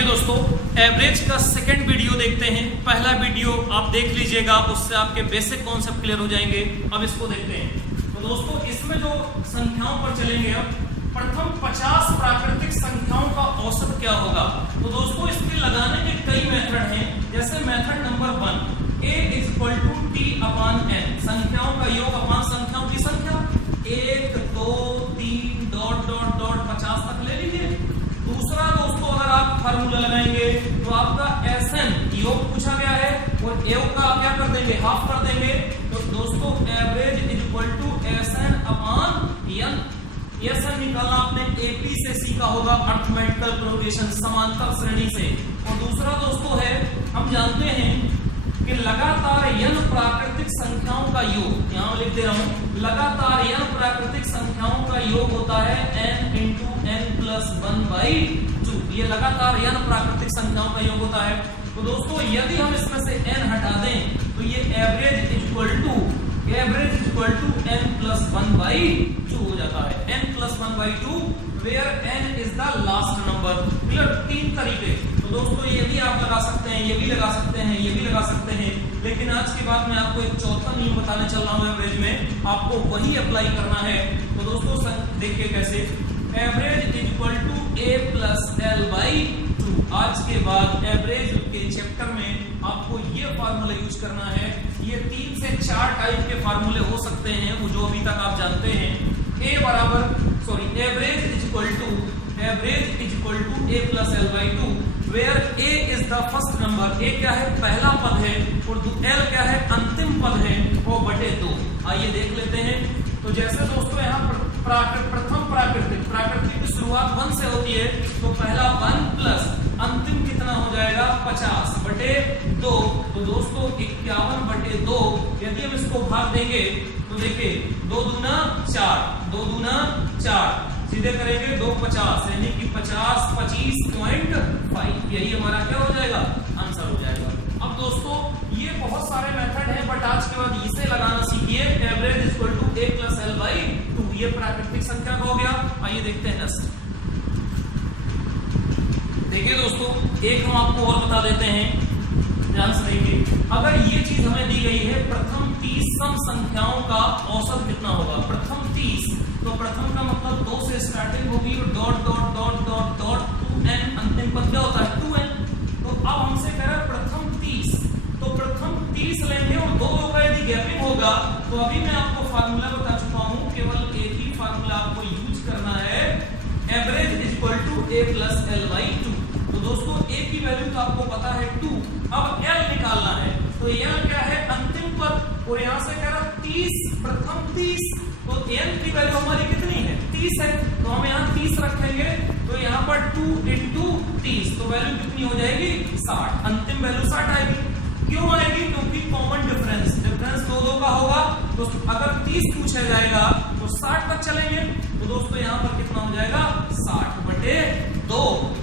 आइए दोस्तों, एवरेज का सेकंड वीडियो देखते हैं। पहला वीडियो आप देख लीजिएगा, उससे आपके बेसिक कॉन्सेप्ट क्लियर हो जाएंगे। अब इसको देखते हैं। तो दोस्तों इसमें जो संख्याओं पर चलेंगे, अब प्रथम 50 प्राकृतिक संख्याओं का औसत क्या होगा। तो दोस्तों इसके लगाने के कई मेथड हैं। जैसे मेथड नंबर 1, a = t/n, संख्याओं का योग अपान संख्याओं की संख्या। 1 2 3 ... 50 तक ले लीजिए। दूसरा दोस्तों, अगर आप फार्मूला लगाएंगे तो आपका Sn योग पूछा गया है और योग का आप क्या कर देंगे, हाफ कर देंगे। तो दोस्तों एवरेज = Sn/n। Sn निकालना आपने AP से सीखा होगा, अर्थमेटिकल प्रोग्रेशन, समांतर श्रेणी से। और दूसरा दोस्तों है, हम जानते हैं कि लगातार n प्राकृतिक संख्याओं का योग, यहां लिख दे रहा हूं, लगातार n प्राकृतिक संख्याओं का योग होता है n × n+1/2। ये लगातार n प्राकृतिक संख्याओं का योग होता है। तो दोस्तों यदि हम इसमें से n हटा दें तो ये एवरेज = n+1/2 हो जाता है। n+1/2 where n is the last number। Clear? 3 तरीके। तो दोस्तों ये भी आप लगा सकते हैं, ये भी लगा सकते हैं, ये भी लगा सकते हैं। लेकिन आज के बाद मैं आपको एक चौथा नियम बताने चल रहा हूं एवरेज में, आपको वही अप्लाई करना है। तो दोस्तों देखिए कैसे, एवरेज = a+l/2। आज के बाद एवरेज के चैप्टर में आपको ये फार्मूला यूज करना है। ये 3 से 4 टाइप के फार्मूले हो सकते हैं, वो जो अभी तक आप जानते हैं। Average = a+l/2 where a is the first number। a क्या है, पहला पद है, और l क्या है, अंतिम पद है, और बटे 2। आइए देख लेते हैं। तो जैसे दोस्तों यहाँ प्रथम प्राकृतिक की शुरुआत 1 से होती है, तो पहला 1 प्लस अंतिम कितना हो जाएगा, 50/2। तो दोस्तों 51/2। यदि हम इसको भाग देंगे तो देखिए 2 दूना 4, 2 दूना 4, सीधे करेंगे 2 50, यानी कि 50 25.5। यही हमारा क्या हो जाएगा, आंसर हो जाएगा। अब दोस्तों ये बहुत सारे मेथड हैं, बट आज के बाद इसे लगाना सीखिए। एवरेज = a+l/2, ये प्राकृतिक संख्या का हो गया। आइए देखते हैं नेक्स्ट। देखिए दोस्तों, एक हम आपको और बता देते हैं, ध्यान से देखिए। अगर ये चीज हमें दी गई है, प्रथम 30 सम संख्याओं का औसत कितना होगा। प्रथम 30, तो प्रथम का मतलब 2 से स्टार्टिंग होगी, और ... 2n, अंतिम पद क्या होता है, 2n। तो अब हमसे कह रहा है प्रथम 30, तो प्रथम 30 लेंगे और 2 का यदि गैपिंग होगा, तो अभी मैं आपको फार्मूला बता चुका हूं, केवल एक ही फार्मूला आपको यूज करना है। Average = a+l/2। तो दोस्तों a की वैल्यू तो आपको पता है 2, अब l निकालना है। तो l क्या है, अंतिम पद, और यहां से कह रहा 30, प्रथम 30, तो n की वैल्यू हमारी कितनी है, 30 है। तो हम यहाँ 30 रखेंगे, तो यहाँ पर 2 × 30, तो वैल्यू कितनी हो जाएगी, 60। अंतिम वैल्यू 60 आएगी। क्यों आएगी, क्योंकि कॉमन डिफरेंस 2 का होगा। तो अगर 30 पूछा जाएगा तो 60 तक चलेंगे। तो दोस्तों यहाँ पर कितना हो जाएगा, 60/2। तो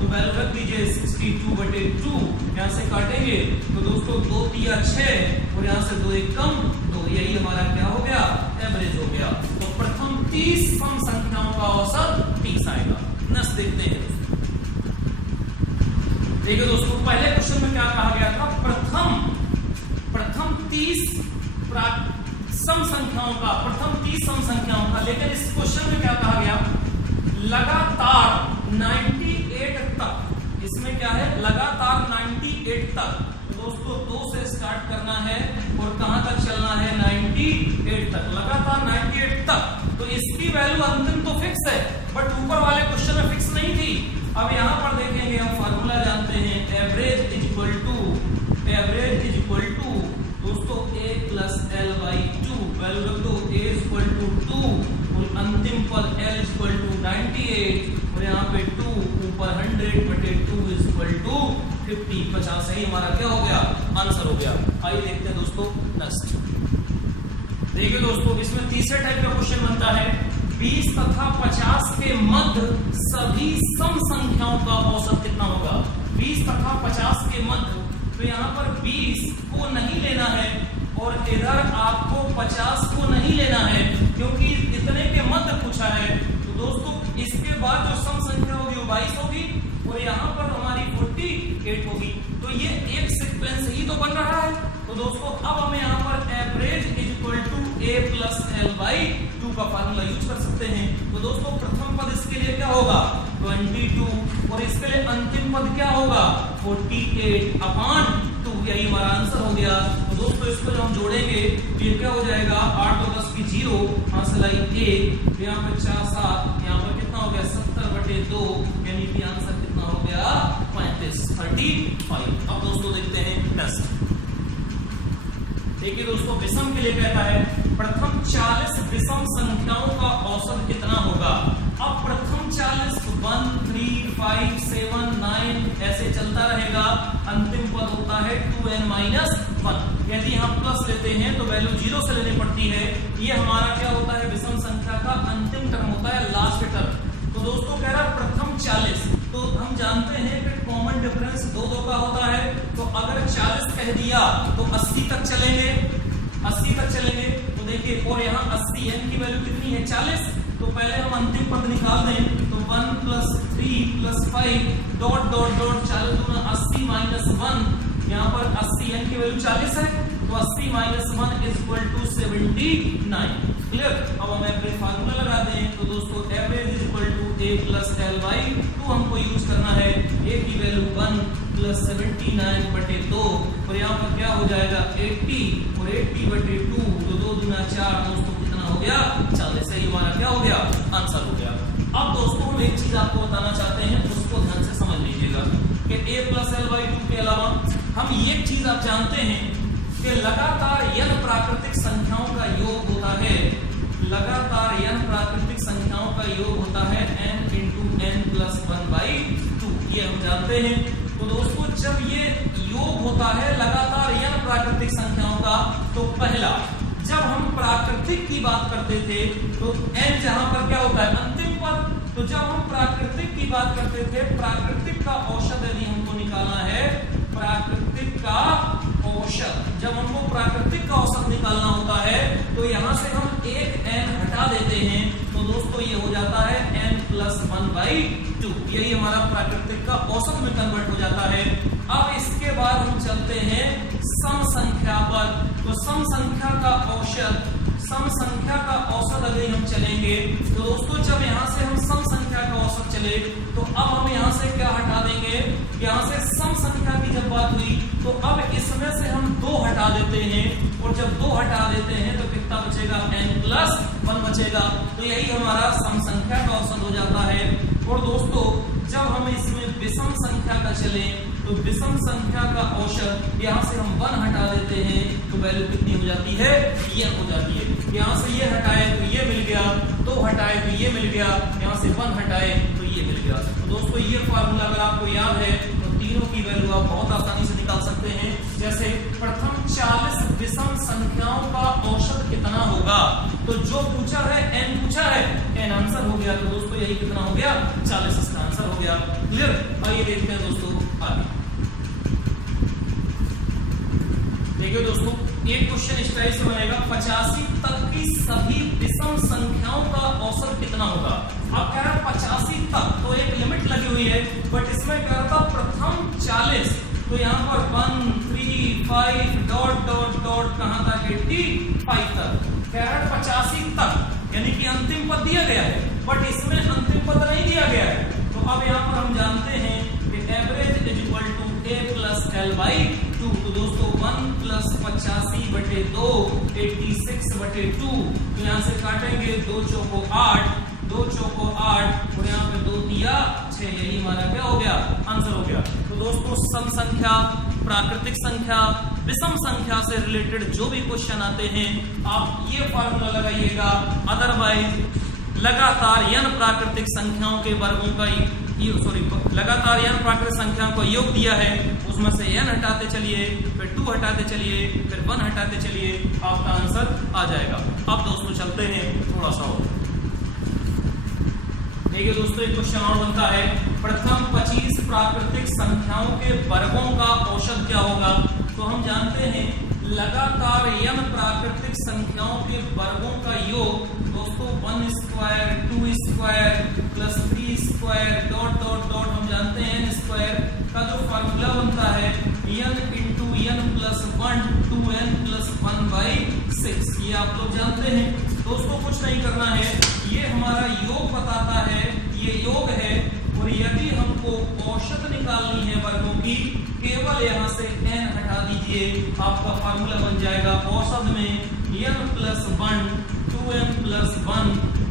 वैल्यू रख दीजिए 62/2। यहाँ से काटेंगे तो दोस्तों 2 × 6, और यहाँ से 2 × 1 कम 2। यही हमारा क्या हो गया, एवरेज हो गया। तो प्रथम 30 सम संख्याओं का औसत 30 आएगा। नेक्स्ट देखते हैं। देखिए दोस्तों, पहले क्वेश्चन में क्या कहा गया था, प्रथम 30 सम संख्याओं का, प्रथम 30 सम संख्याओं का। लेकिन इस क्वेश्चन में क्या कहा गया, लगातार 98 तक। इसमें क्या है, लगातार 98 तक। तो दोस्तों 2 से स्टार्ट करना है और कहां तक चलना है, 98 तक, लगातार 98 तक। तो इसकी वैल्यू अंतिम तो फिक्स है, बट ऊपर वाले क्वेश्चन में फिक्स नहीं थी। अब यहां पर देखेंगे, हम फार्मूला जानते हैं, एवरेज = दोस्तों a+l/2। वैल्यू रख दो, a = 2, और अंतिम पद l = 98, और यहाँ पे 2 ऊपर 100/2 = 50। 50 ही हमारा क्या हो गया, आंसर हो गया। आइए देखते हैं दोस्तों नेक्स्ट। देखिए दोस्तों, इसमें तीसरे टाइप का क्वेश्चन बनता है, 20 तथा 50 के मध्य सभी सम संख्याओं का औसत कितना होगा। 20 तथा 50 के मध्य, तो यहाँ पर 20 को नहीं लेना है, और इधर आपको 50 को नहीं लेना है, क्योंकि इतने के मध्य पूछा है। तो दोस्तों इसके बाद जो सम संख्या होगी वो 22 होगी, और यहाँ पर हमारी 40 दोस्तों अब हम यहाँ पर average is equal to a plus L by 2 का फार्मूला यूज कर सकते हैं। तो दोस्तों प्रथम पद इसके लिए क्या होगा 22 और इसके लिए अंतिम पद क्या होगा 48 अपॉन 2, यही हमारा आंसर हो गया। तो दोस्तों इसको जब हम जोड़ेंगे तो ये क्या हो जाएगा 8 और 10 की 0, यहाँ से लाई 1, यहाँ पर 4 7, यहाँ पर कितना हो गया 70/2, यानी कि आंसर कितना हो गया 35। अब दोस्तों देखते हैं नेक्स्ट। देखिए दोस्तों विषम के लिए कहता है प्रथम 40 विषम संख्याओं का औसत कितना होगा। अब प्रथम 40 1 3 5 7 9 ऐसे चलता रहेगा, अंतिम पद होता है 2n-1। यदि हम प्लस लेते हैं तो वैल्यू 0 से लेनी पड़ती है। ये हमारा क्या होता है विषम संख्या का अंतिम टर्म होता है, लास्ट टर्म। तो दोस्तों कह रहा है प्रथम 40, तो हम जानते हैं कि कॉमन डिफरेंस 2 का होता है। तो अगर 40 कह दिया तो 80 तक चलेंगे, 80 तक चलेंगे। तो देखिए और यहाँ 80 n की वैल्यू कितनी है 40, तो पहले हम अंतिम पद निकाल दें। तो 1 + 3 + 5 डॉट डॉट डॉट 40 दूना 80 - 1, यहाँ पर 80 n की वैल्यू 40 है, तो 80 - 1 = 79। क्लियर। अब हम एवरेज फार्मूला लगा दें। तो दोस्तों average is equal to a plus L by 2 हमको यूज करना है। a की वैल्यू 1 + 79/2 और यहाँ पर क्या हो जाएगा 80 और 80/2, तो 2 दूना 4, दोस्तों कितना हो गया 40। सही हमारा क्या हो गया आंसर हो गया। अब दोस्तों हम एक चीज आपको बताना चाहते हैं, उसको ध्यान से समझ लीजिएगा कि a प्लस एल बाई 2 के अलावा हम ये चीज आप जानते हैं कि लगातार n प्राकृतिक संख्याओं का योग होता है, लगातार n प्राकृतिक संख्याओं का योग होता है n × n + 1/2, ये हम जानते हैं। तो दोस्तों जब ये योग होता है लगातार n प्राकृतिक संख्याओं का, तो पहला जब हम प्राकृतिक की बात करते थे तो n जहां पर क्या होता है अंतिम पद, तो जब हम प्राकृतिक की बात करते थे प्राकृतिक का औसत यदि हमको निकालना है, प्राकृतिक का औसत जब हमको प्राकृतिक का औसत निकालना होता है तो यहां से हम एक n हटा देते हैं, तो दोस्तों ये हो जाता है n + 1/2, यही हमारा प्राकृतिक का औसत में कन्वर्ट हो जाता है। अब इसके बाद हम चलते हैं सम संख्या पर। तो सम संख्या का औसत, सम संख्या का औसत अगर हम चलेंगे तो दोस्तों जब यहाँ से हम सम संख्या का औसत चले तो अब हम यहाँ से क्या हटा देंगे, यहाँ से सम संख्या की जब बात हुई तो अब इसमें से हम 2 हटा देते हैं, और जब 2 हटा देते हैं तो कितना बचेगा n + 1 बचेगा। तो यही हमारा सम संख्या का औसत हो जाता है। और दोस्तों जब हम इसमें विषम संख्या का चले तो विषम संख्या का औसत यहाँ से हम 1 हटा देते हैं तो वैल्यू कितनी हो जाती है ये हो जाती है। यहाँ से ये हटाए तो ये मिल गया, 2 हटाए तो ये मिल गया, यहाँ से 1 हटाए तो ये मिल गया। तो दोस्तों ये फार्मूला अगर आपको याद है तो तीनों की वैल्यू आप बहुत आसानी से निकाल सकते हैं। जैसे प्रथम 40 विषम संख्याओं का औसत कितना होगा, तो जो पूछा है n पूछा है, n आंसर हो गया। तो दोस्तों यही कितना हो गया 40 इसका आंसर हो गया। क्लियर। आइए देखते हैं दोस्तों आगे। देखिए दोस्तों एक क्वेश्चन इस टाइप से बनेगा 85 तक की सभी विषम संख्याओं का औसत कितना होगा। अब कह रहा है 85 तक, तो एक लिमिट लगी हुई है, बट इसमें कह रहा था प्रथम 40, तो यहाँ पर 1 3 5 डॉट डॉट डॉट कहां तक 85 तक कह रहा है 85 तक, यानी कि अंतिम पद दिया गया है, बट इसमें अंतिम पद नहीं दिया गया है। तो अब यहाँ पर हम जानते हैं कि average is equal to a plus L by 2। तो दोस्तों 1 + 85/2 86/2, तो यहाँ से काटेंगे 2 चौको 8, 2 चौको 8 और यहाँ पे 2 दिया 6, यही हमारा क्या हो गया आंसर हो गया। तो दोस्तों सम संख्या, प्राकृतिक संख्या, विषम संख्या से रिलेटेड जो भी क्वेश्चन आते हैं आप ये फार्मूला लगाइएगा। अदरवाइज लगातार n प्राकृतिक संख्याओं के वर्गों का लगातार n प्राकृतिक संख्याओं को योग दिया है, उसमें से n हटाते चलिए, फिर 2 हटाते चलिए, फिर 1 हटाते चलिए, आपका आंसर आ जाएगा। अब दोस्तों चलते हैं थोड़ा सा और। देखिए दोस्तों एक क्वेश्चन और बनता है प्रथम 25 प्राकृतिक संख्याओं के वर्गों का औसत क्या होगा। तो हम जानते हैं लगातार n प्राकृतिक संख्याओं के वर्गों का योग दोस्तों 1 square 2 square plus 3 square dot dot dot, हम जानते हैं n स्क्वायर का जो फार्मूला बनता है n × n + 1 2n 6, ये आप लोग जानते हैं। दोस्तों कुछ नहीं करना है, ये हमारा योग बताता है, ये योग है। और यदि हमको औसत निकालनी है वर्गों की, केवल यहाँ से n हटा दीजिए, आपका फार्मूला बन जाएगा औसत में n + 1 2n +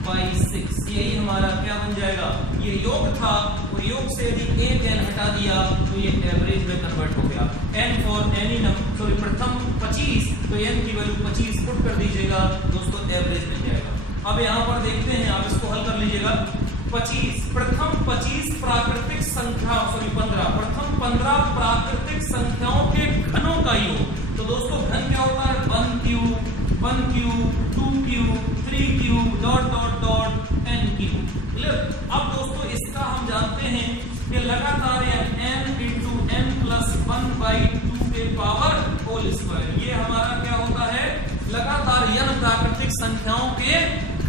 1/6। यही हमारा क्या बन जाएगा, ये योग था, और योग से यदि एक n हटा दिया तो ये एवरेज में कन्वर्ट हो गया। n for any number, sorry प्रथम 25, तो n की वैल्यू 25 पुट कर दीजिएगा दोस्तों, एवरेज बन जाएगा। अब यहाँ पर देखते हैं, आप इसको हल कर लीजिएगा। 25 प्रथम 25 प्राकृतिक संख्या, सॉरी 15 प्रथम 15 प्राकृतिक संख्याओं के घनों का योग। तो दोस्तों घन क्या होता है, 1 cube 2 cube 3 cube dot dot dot n cube. Clear. अब दोस्तों इसका हम जानते हैं कि लगातार n इंटू n + 1/2 के पावर होल स्क्वायर, ये हमारा क्या होता है, लगातार n प्राकृतिक संख्याओं के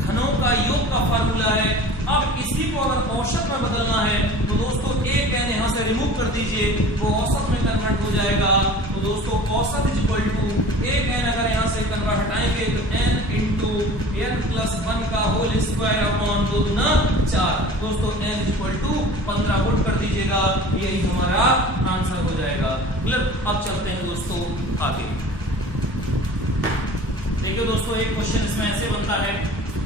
घनों का योग का फार्मूला है। अब इसी को अगर औसत में बदलना है तो दोस्तों एक n यहाँ से रिमूव कर दीजिए, वो औसत में कन्वर्ट हो जाएगा। तो दोस्तों औसत इक्वल टू एक n अगर यहाँ से कन्वर्ट हटाएंगे तो n इंटू n + 1 का होल स्क्वायर अपॉन 2 दूना 4। दोस्तों n इक्वल टू 15 पुट कर दीजिएगा, यही हमारा आंसर हो जाएगा। क्लियर। अब चलते हैं दोस्तों आगे। देखिए दोस्तों एक क्वेश्चन इसमें ऐसे बनता है,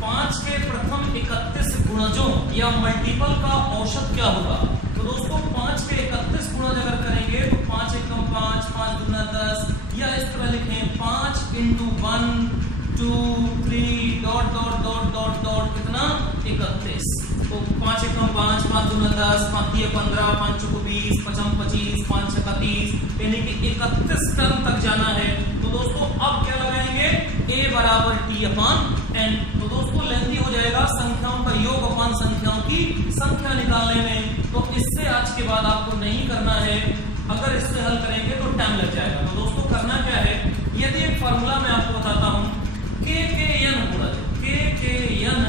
5 के प्रथम 31 गुणजों या मल्टीपल का औसत क्या होगा। तो दोस्तों 5 के 31 गुणज अगर करेंगे तो 5 एकम 5, 5 दूना 10, या इस तरह लिखें 5 into 1 2 3 dot dot dot dot dot कितना 31। तो 5 एकम 5, 5 दूना 10, 5 दिए 15, 5 चौको 20, 5 25, 5 छक्का 30, यानी कि 31 टर्म तक जाना है। तो दोस्तों अब क्या लगाएंगे, a बराबर t/n। तो दोस्तों लेंथी हो जाएगा संख्याओं का योग अपान संख्याओं की संख्या निकालने में। तो इससे आज के बाद आपको नहीं करना है, अगर इससे हल करेंगे तो टाइम लग जाएगा। तो दोस्तों करना क्या है, यदि एक फार्मूला मैं आपको बताता हूं, k के n गुणज, k के n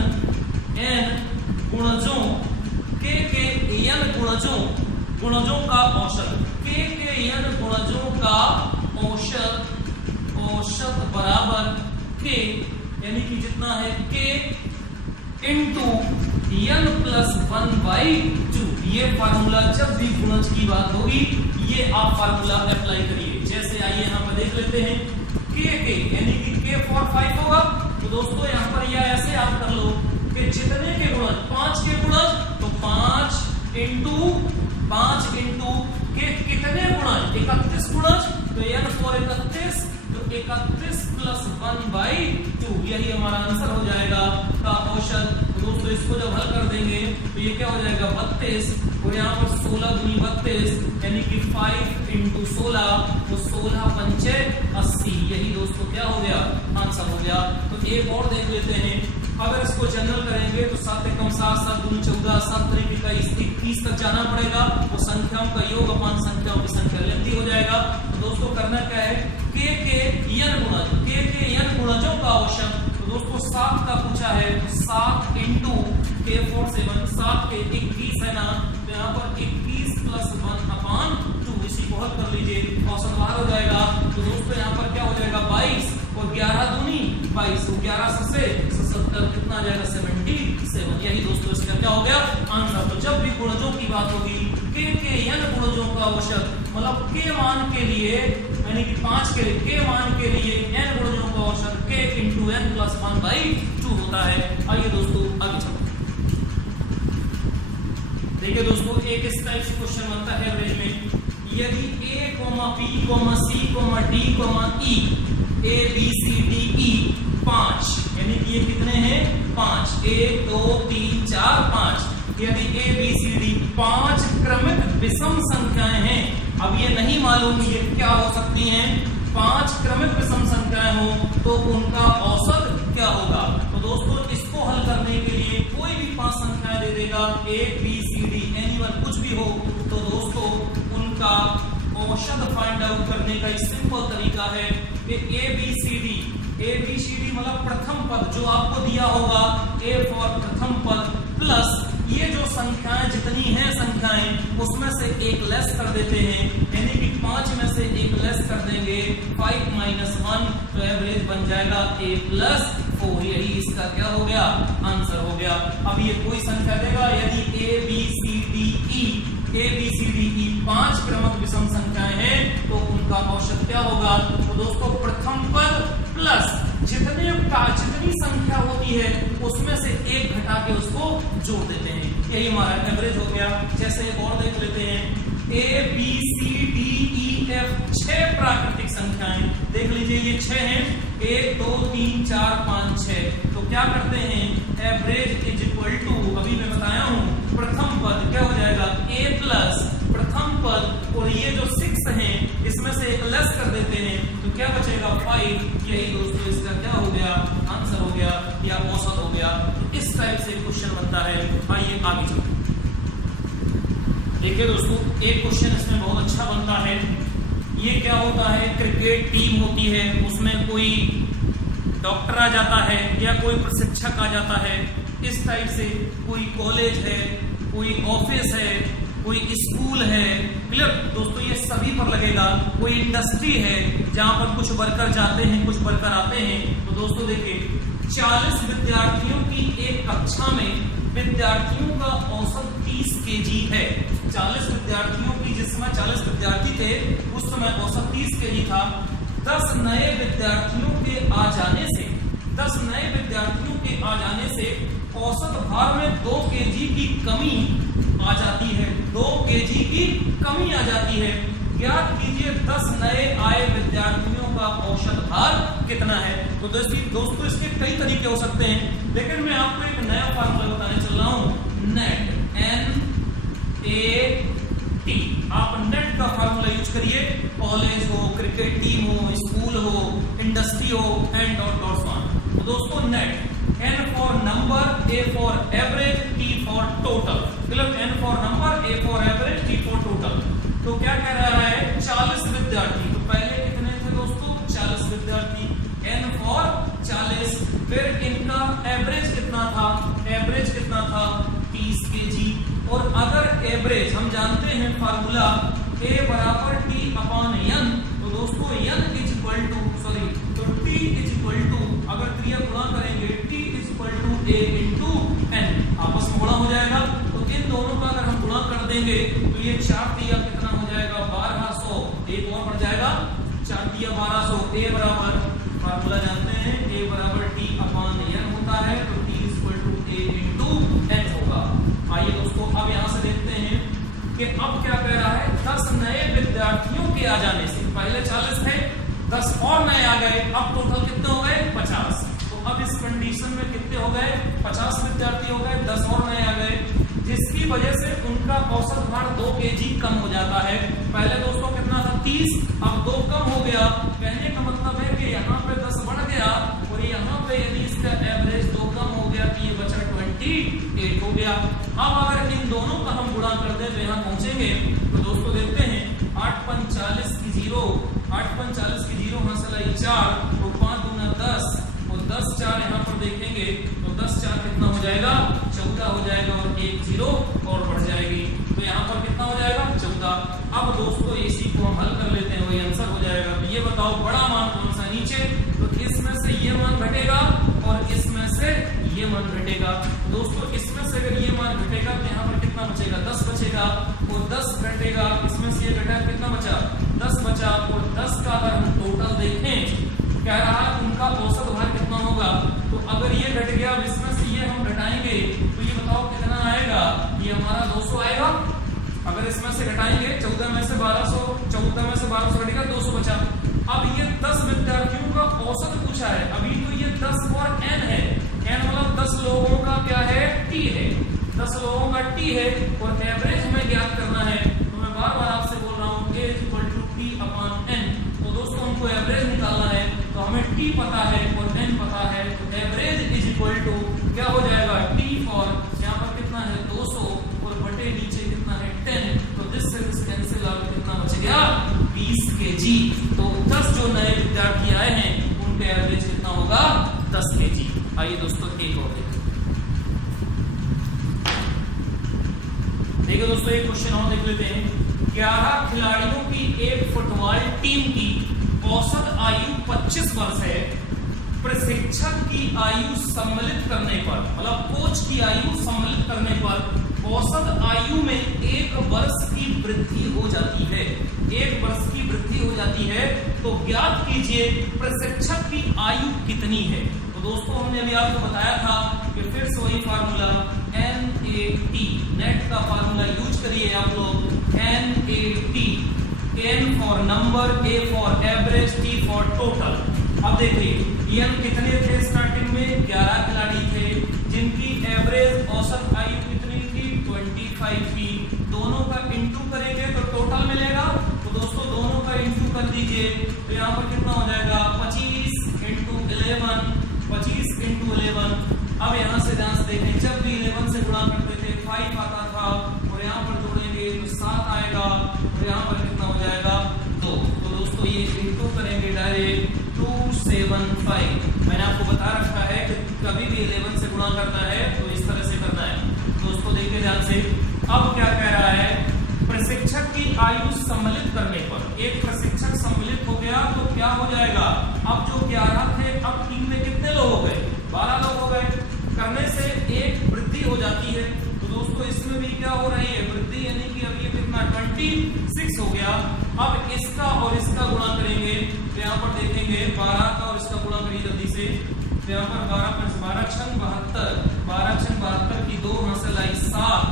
गुणजों, k के n गुणजों का औसत, k के n गुणजों का औसत बराबर k, यानी कि जितना है k इंटू n + 1/2। ये फार्मूला जब भी गुणज की बात होगी ये आप फार्मूला अप्लाई करिए। जैसे आइए यहाँ पर देख लेते हैं, k के यानी कि k फॉर 5 होगा। तो दोस्तों यहाँ पर यह ऐसे आप कर लो कि जितने के गुणज, 5 के गुणज, तो 5 इंटू के कितने गुणज, 31 गुणज, तो n फॉर 31, तो 31 + 1/2, यही हमारा आंसर हो जाएगा का औसत। तो दोस्तों इसको जब हल कर देंगे तो ये क्या हो जाएगा 32, और यहाँ पर 16 दूनी 32, यानी कि 5 इंटू 16, तो 16 पंचे 80, यही दोस्तों क्या हो गया आंसर हो गया। तो एक और देख लेते हैं, अगर इसको जनरल करेंगे तो 7 एकम 7, 7 दूनी 14, 7 तरीके का 21 तक जाना पड़ेगा। तो संख्याओं का योग अपान संख्याओं की संख्या लेंथी हो जाएगा। तो दोस्तों करना क्या है, k के n गुणजों का औसत। तो दोस्तों 7 का पूछा है, 7 इंटू k फॉर 7, 7 के 21 है ना, तो यहाँ पर 21 + 1/2, इसी को हल कर लीजिए, औसत बाहर हो जाएगा। तो दोस्तों यहाँ पर क्या हो जाएगा 22, और 11 दूनी 22, तो 11 से 70 कितना आ जाएगा 77, यही दोस्तों इसका क्या हो गया आंसर। तो जब भी गुणजों की बात होगी, k के n गुणजों का औसत, मतलब k मान के लिए, यानी कि 5 के लिए k मान के लिए n गुणजों का औसत k इंटू n + 1/2 होता है। आइए दोस्तों आगे चलते हैं। देखिए दोस्तों एक इस टाइप से क्वेश्चन बनता है एवरेज में, यदि a, b, c, d, e, a b c d e 5, यानी कि ये कितने हैं 5, 1 2 3 4 5, यदि a b c d 5 क्रमिक विषम संख्याएं हैं। अब ये नहीं मालूम ये क्या हो सकती हैं, 5 क्रमिक विषम संख्याएं हो तो उनका औसत क्या होगा। तो दोस्तों इसको हल करने के लिए कोई भी 5 संख्याएं दे देगा, a b c d anyone कुछ भी हो, तो दोस्तों उनका औसत फाइंड आउट करने का एक सिंपल तरीका है कि a b c d मतलब प्रथम पद जो आपको दिया होगा, a फॉर प्रथम पद प्लस ये जो संख्याएं जितनी हैं संख्याएं उसमें से एक लेस कर देते हैं, यानी कि 5 में से एक लेस कर देंगे 5 - 1, तो तो एवरेज बन जाएगा A+4। यही इसका क्या हो गया, आंसर हो गया। अब ये कोई संख्या देगा, यदि A B C D E 5 क्रमक विषम संख्याएं हैं तो उनका औसत क्या होगा। तो दोस्तों प्रथम पद प्लस जितनी संख्या होती है उसमें से एक घटा के उसको जोड़ देते हैं, यही हमारा एवरेज हो गया। जैसे एक और देख लेते हैं, A B C D E F 6 प्राकृतिक संख्याएं, देख लीजिए ये 6 हैं, 1 2 3 4 5 6। तो क्या करते हैं, एवरेज इज इक्वल टू, अभी मैं बताया हूं, प्रथम पद क्या हो जाएगा A प्लस प्रथम पद, और ये जो 6 हैं इसमें से एक लेस कर देते हैं तो क्या बचेगा 5। यही दोस्तों इसका क्या हो गया, आंसर हो गया या औसत हो गया। तो इस टाइप से क्वेश्चन बनता है। आइए आगे चलते हैं। देखिए दोस्तों एक क्वेश्चन इसमें बहुत अच्छा बनता है। ये क्या होता है, क्रिकेट टीम होती है, उसमें कोई डॉक्टर आ जाता है या कोई प्रशिक्षक आ जाता है, इस टाइप से कोई कॉलेज है, कोई ऑफिस है, कोई स्कूल है, क्लियर दोस्तों, ये सभी पर लगेगा। कोई इंडस्ट्री है जहां पर कुछ वर्कर जाते हैं, कुछ वर्कर आते हैं। तो दोस्तों देखिए 40 विद्यार्थियों की एक कक्षा में विद्यार्थियों का औसत 30 kg है। 40 विद्यार्थियों की, जिसमें 40 विद्यार्थी थे उस समय औसत 30 kg था। 10 नए विद्यार्थियों के आ जाने से, 10 नए विद्यार्थियों के आ जाने से औसत भार में 2 kg की कमी आ जाती है, 2 kg की कमी आ जाती है। ज्ञात कीजिए 10 नए आए विद्यार्थियों का औसत भार कितना है। तो दोस्तों इसके कई तरीके हो सकते हैं, लेकिन मैं आपको एक नया फार्मूला बताने चल रहा हूं, नेट NAT। आप नेट का फार्मूला यूज करिए, कॉलेज हो, क्रिकेट टीम हो, स्कूल हो, इंडस्ट्री हो, and dot dot so on. तो दोस्तों net, N for number, A for average, T for total, मतलब N for number, A for average, T for total. तो क्या कह रहा है, 40 विद्यार्थी, तो पहले कितने थे दोस्तों 40 विद्यार्थी, N फॉर 40, फिर इनका एवरेज कितना था, एवरेज कितना था 30 kg। और अगर एवरेज हम जानते हैं फार्मूला A बराबर T अपॉन N, तो दोस्तों N is equal to, sorry, तो T इज इक्वल टू, अगर क्रिया गुणा करेंगे T is equal to A into N, आपस में गुणा हो जाएगा। तो इन दोनों का अगर हम गुणा कर देंगे तो ये 4 दिया कितना हो जाएगा 1200, एक और बढ़ जाएगा 4 दिया 1200। A बराबर फार्मूला जानते हैं, A बराबर T अपॉन N होता है, तो T is equal to A into N होगा। आइए दोस्तों अब यहां से देखते हैं कि अब क्या कह रहा है, 10 नए विद्यार्थियों के आ जाने से, पहले 40 थे, 10 और नए आ गए, अब टोटल कितने हो गए 50। तो अब इस कंडीशन में कितने हो गए 50 विद्यार्थी हो गए, 10 और नए आ गए, जिसकी वजह से उनका औसत भार 2 kg कम हो जाता है। पहले दोस्तों कितना था 30, अब 2 कम हो गया। कहने का मतलब है कि यहाँ पे 10 बढ़ गया और यहाँ पे यदि इसका एवरेज 2 कम हो गया तो ये बचा 28 हो गया। अब अगर इन दोनों का हम गुणा कर दें तो यहाँ पहुंचेंगे। तो दोस्तों देखते हैं 8 5 40 की 0, 8 5 40 की 0 हासिल आई 4, तो 5 दूना 10, और 10 4 यहाँ पर देखेंगे तो 10 4 कितना हो जाएगा 14 हो जाएगा, और 1 0 और बढ़ जाएगी, तो यहाँ पर कितना हो जाएगा 14। अब दोस्तों इसी को हम हल कर लेते हैं, वही आंसर हो जाएगा। तो ये बताओ बड़ा मान कौन सा नीचे, तो इसमें से ये मान घटेगा और इसमें से ये मान घटेगा। दोस्तों इसमें से अगर ये मान घटेगा तो यहाँ पर कितना बचेगा 10 बचेगा, और 10 घटेगा, इसमें से ये घटा कितना बचा 10 बचा, और 10 का अगर हम टोटल देखें कह रहा उनका औसत भार कितना होगा। तो अगर ये घट गया, इसमें से ये हम घटाएंगे तो ये बताओ कितना आएगा, ये हमारा 200 आएगा। अगर इसमें से घटाएंगे 14 में से 1200, 14 में से 1200 घटेगा 200 बचा। अब ये 10 विद्यार्थियों का औसत पूछा है, अभी तो ये 10 और N है, N मतलब 10 लोगों का क्या है T है, 10 लोगों का T है, और एवरेज हमें ज्ञात करना है। तो मैं बार बार आपसे बोल रहा हूँ A equal to T upon N। तो दोस्तों हमको एवरेज निकालना है, तो हमें T पता है और N पता है, तो एवरेज इज इक्वल टू क्या हो जाएगा T फॉर, यहाँ पर कितना है 200 और बटे नीचे कितना है 10, तो दिस से दिस कैंसिल आउट, कितना बच गया 20 kg। तो 10 जो नए विद्यार्थी आए हैं उनका एवरेज कितना होगा 10 kg। आइए दोस्तों एक और देखिए दोस्तों एक क्वेश्चन और देख लेते हैं। 11 खिलाड़ियों की एक फुटबॉल टीम की औसत आयु 25 वर्ष है, प्रशिक्षक की आयु सम्मिलित करने पर, मतलब कोच की आयु सम्मिलित करने पर औसत आयु में 1 वर्ष की वृद्धि हो जाती है, 1 वर्ष की वृद्धि हो जाती है, तो ज्ञात कीजिए प्रशिक्षक की आयु कितनी है। तो दोस्तों हमने अभी आपको बताया था कि फिर से वही फार्मूला NAT, नेट का फार्मूला यूज करिए आप लोग, NAT, N for number, A for average, T for total. अब देखिए N कितने थे स्टार्टिंग में, 11 खिलाड़ी थे, जिनकी एवरेज औसत आयु कितनी थी, 25 थी। दोनों का इंटू करेंगे तो टोटल मिलेगा, तो दोस्तों दोनों का इंटू कर दीजिए, तो यहाँ पर कितना हो जाएगा, 25 इंटू 11, 25 इंटू 11। अब यहाँ से ध्यान से देखें, जब भी 11 से गुणा करते थे 5 आता था, और यहाँ पर जोड़ेंगे तो 7 आएगा, और यहाँ पर कितना हो जाएगा, 2। तो दोस्तों ये इंटू करेंगे डायरेक्ट 275। मैंने आपको बता रखा है कि कभी भी 11 से गुणा करना है तो इस तरह से करना है। दोस्तों देखिए ध्यान से, अब क्या कह रहा है, प्रशिक्षक की आयु सम्मिलित करने पर, एक प्रशिक्षक सम्मिलित हो गया तो क्या हो जाएगा, अब जो 11 थे अब टीम में कितने लोग हो गए, 12 लोग हो गए, करने से एक वृद्धि हो जाती है। तो दोस्तों इसमें भी क्या हो रही है, वृद्धि, यानी कि अब ये कितना 26 हो गया। अब इसका और इसका गुणा करेंगे तो यहाँ पर देखेंगे 12 का और इसका गुणा करिए जल्दी से, तो यहाँ पर 12 + 12 × 72, 12 × 72 की 2 हासिल आई 7,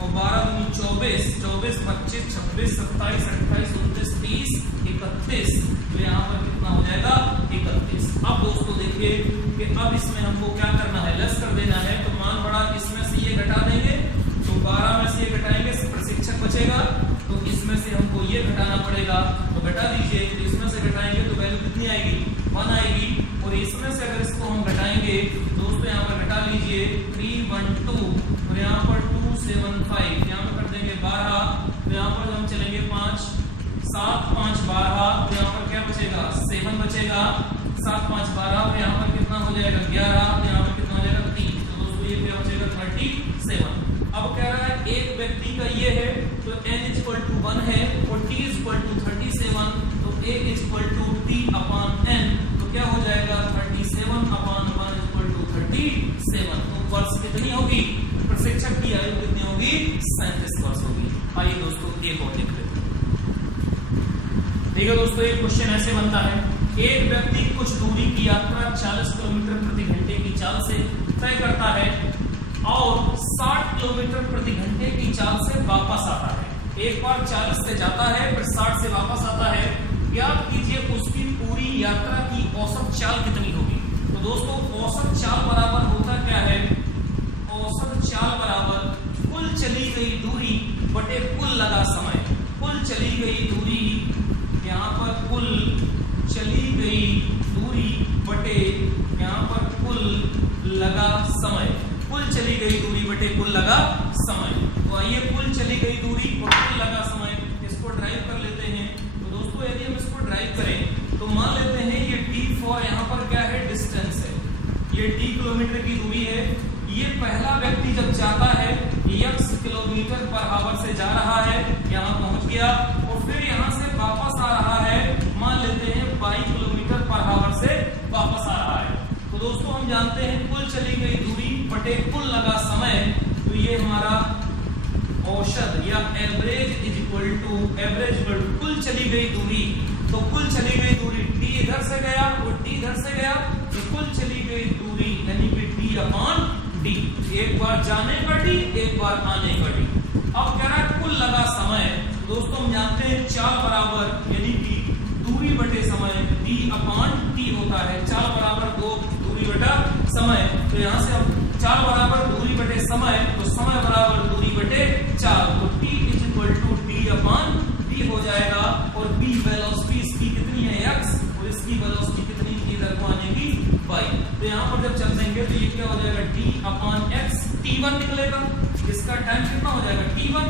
और 12 × 2 24, 24 25 26 27 28 29 30 31, तो यहाँ पर कितना हो जाएगा, 31। अब दोस्तों देखिए कि अब इसमें हमको क्या करना है, लेस कर देना है, तो मान बड़ा इसमें से ये घटा देंगे, तो 12 में से ये घटाएंगे, प्रशिक्षक बचेगा, तो इसमें से हमको ये घटाना पड़ेगा, तो घटा दीजिए, तो इसमें से घटाएंगे तो वैल्यू कितनी आएगी, 1 आएगी, और इसमें से अगर इसको हम घटाएंगे दोस्तों यहाँ पर घटा लीजिए 312, और यहाँ पर 275, यहाँ पर कर देंगे 12, तो यहाँ पर हम चलेंगे 5, 7 5 12, तो यहाँ पर क्या बचेगा, 7 बचेगा, 7 5 12, और यहाँ पर कितना हो जाएगा 11, तो यहाँ पर कितना हो जाएगा 3, तो दोस्तों ये क्या बचेगा 37। अब कह रहा है एक व्यक्ति का ये है, तो n = 1 है, और t = 37, तो a = t/n, तो क्या हो जाएगा 37/1 = 37। तो वर्ष कितनी होगी, प्रशिक्षक की आयु कितनी होगी, 37 वर्ष होगी। आइए दोस्तों एक और देख लेते हैं। देखिए दोस्तों एक क्वेश्चन ऐसे बनता है, एक व्यक्ति कुछ दूरी की यात्रा 40 किलोमीटर प्रति घंटे की चाल से तय करता है और 60 किलोमीटर प्रति घंटे की चाल से वापस आता है। एक बार 40 से जाता है फिर 60 से वापस आता है, ज्ञात कीजिए उसकी पूरी यात्रा की औसत चाल कितनी होगी। तो दोस्तों औसत चाल बराबर होता क्या है, औसत चाल बराबर कुल चली गई दूरी बटे कुल लगा समय। कुल चली गई दूरी, यहाँ पर कुल चली गई दूरी बटे यहाँ पर कुल लगा समय, कुल चली गई दूरी बटे कुल लगा समय। तो आइए कुल चली गई दूरी और कुल लगा समय, इसको ड्राइव कर लेते हैं। तो दोस्तों यदि हम इसको ड्राइव करें तो मान लेते हैं ये d फॉर यहाँ पर क्या है, डिस्टेंस है, ये d किलोमीटर की दूरी है। ये पहला व्यक्ति जब जाता है x किलोमीटर/आवर से जा रहा है, यहाँ पहुंच गया, और फिर यहाँ से वापस आ रहा है, मान लेते हैं y किलोमीटर/आवर से वापस आ रहा है। तो दोस्तों हम जानते हैं कुल चली गई दूरी बटे कुल लगा समय, तो ये हमारा औसत या एवरेज कुल चली गई दूरी। तो कुल चली गई दूरी d इधर से गया और d इधर से गया, तो कुल चली गई दूरी यानी कि d/d, एक बार जाने का d, एक बार आने का d। अब कह रहा है कुल लगा समय, दोस्तों हम जानते हैं चाल बराबर यानी कि दूरी बटे समय d/t होता है। चाल बराबर 2 दूरी बटा समय, तो यहाँ से हम चाल बराबर दूरी बटे समय, तो समय बराबर दूरी बटे चाल, तो t d/d हो जाएगा। और b वेलोसिटी इसकी कितनी है x, और इसकी वेलोसिटी कितनी थी इधर को आने की y। तो यहाँ पर जब चल देंगे तो ये क्या हो जाएगा d/x, t1 निकलेगा, इसका टाइम कितना हो जाएगा t1।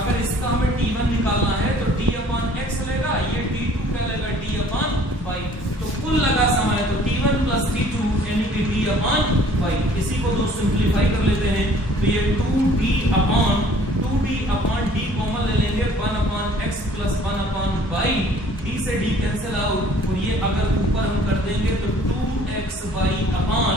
अगर इसका हमें t1 निकालना है तो d/x लेगा, ये t2 क्या लेगा d/y। तो कुल लगा समय तो t1 + t2 यानी कि d/y। इसी को तो सिंप्लीफाई कर लेते हैं, तो ये 2d कॉमन ले लेंगे, 1/x + 1/y, d से d कैंसिल आउट, और अगर ऊपर हम कर देंगे तो 2x y upon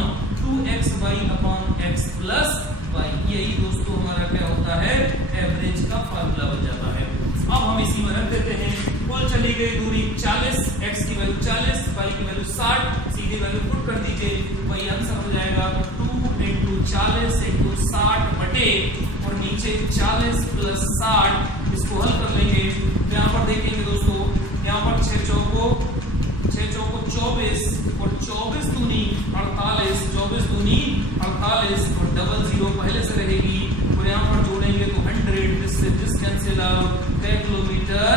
x plus y, यही दोस्तों हमारा क्या होता है, एवरेज का फार्मूला बन जाता है। अब हम इसी में रख देते हैं, कुल चली गई दूरी 40, x की वैल्यू 40, y की वैल्यू 60, सीधी वैल्यू पुट कर दीजिए, वही आंसर हो जाएगा 2 × 40 × 60 बटे और नीचे 40 प्लस 60, इसको हल कर लेंगे। यहाँ पर देखेंगे दोस्तों, यहाँ पर 6 चौको 24 और 24 दूनी 48, 24 दूनी 48 और डबल 0 पहले से रहेगी और यहाँ पर जोड़ेंगे तो 100, this cancel out, 10 kilometre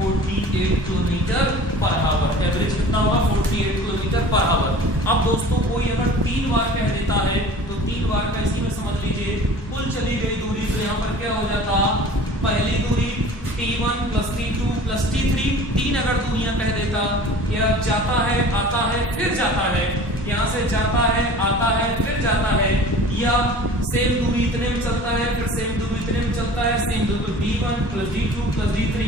48 kilometre per hour, average कितना होगा 48 किलोमीटर पर आवर। अब दोस्तों कोई अगर 3 बार कह देता है तो 3 बार का इसी में समझ लीजिए, कुल चली गई दूरी तो यहाँ पर क्या हो जाता, पहली दूरी t1 plus t2 plus t3, 3 अगर दूरियां कह देता, या जाता है आता है फिर जाता है, यहाँ से जाता है आता है फिर जाता है, या सेम दूरी इतने में चलता है फिर सेम दूरी इतने में चलता है, सेम दूरी तो d1 plus d2 plus d3,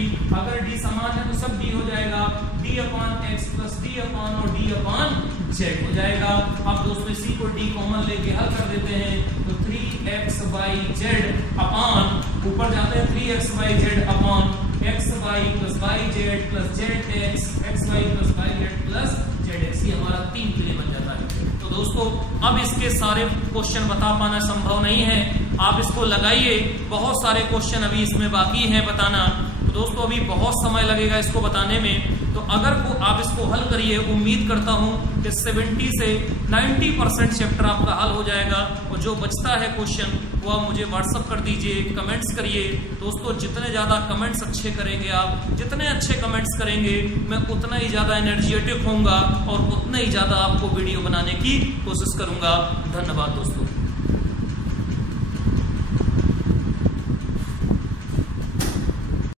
अगर d समान है तो सब d हो जाएगा, d upon x plus d upon और d अपॉन z हो जाएगा। अब दोस्तों इसी को d कॉमन लेके हल कर देते हैं तो 3xyz अपॉन, ऊपर जाते हैं 3xyz upon xy plus yz plus zx, xy plus yz plus zx, ये हमारा 3 के लिए बन जाता है। तो दोस्तों अब इसके सारे क्वेश्चन बता पाना संभव नहीं है, आप इसको लगाइए, बहुत सारे क्वेश्चन अभी इसमें बाकी हैं बताना, तो दोस्तों अभी बहुत समय लगेगा इसको बताने में। तो अगर आप इसको हल करिए, उम्मीद करता हूं कि 70 से 90% चैप्टर आपका हल हो जाएगा, और जो बचता है क्वेश्चन वो आप मुझे व्हाट्सअप कर दीजिए, कमेंट्स करिए। दोस्तों जितने ज़्यादा कमेंट्स अच्छे करेंगे आप, जितने अच्छे कमेंट्स करेंगे मैं उतना ही ज़्यादा एनर्जेटिक होऊंगा और उतना ही ज़्यादा आपको वीडियो बनाने की कोशिश करूंगा। धन्यवाद दोस्तों।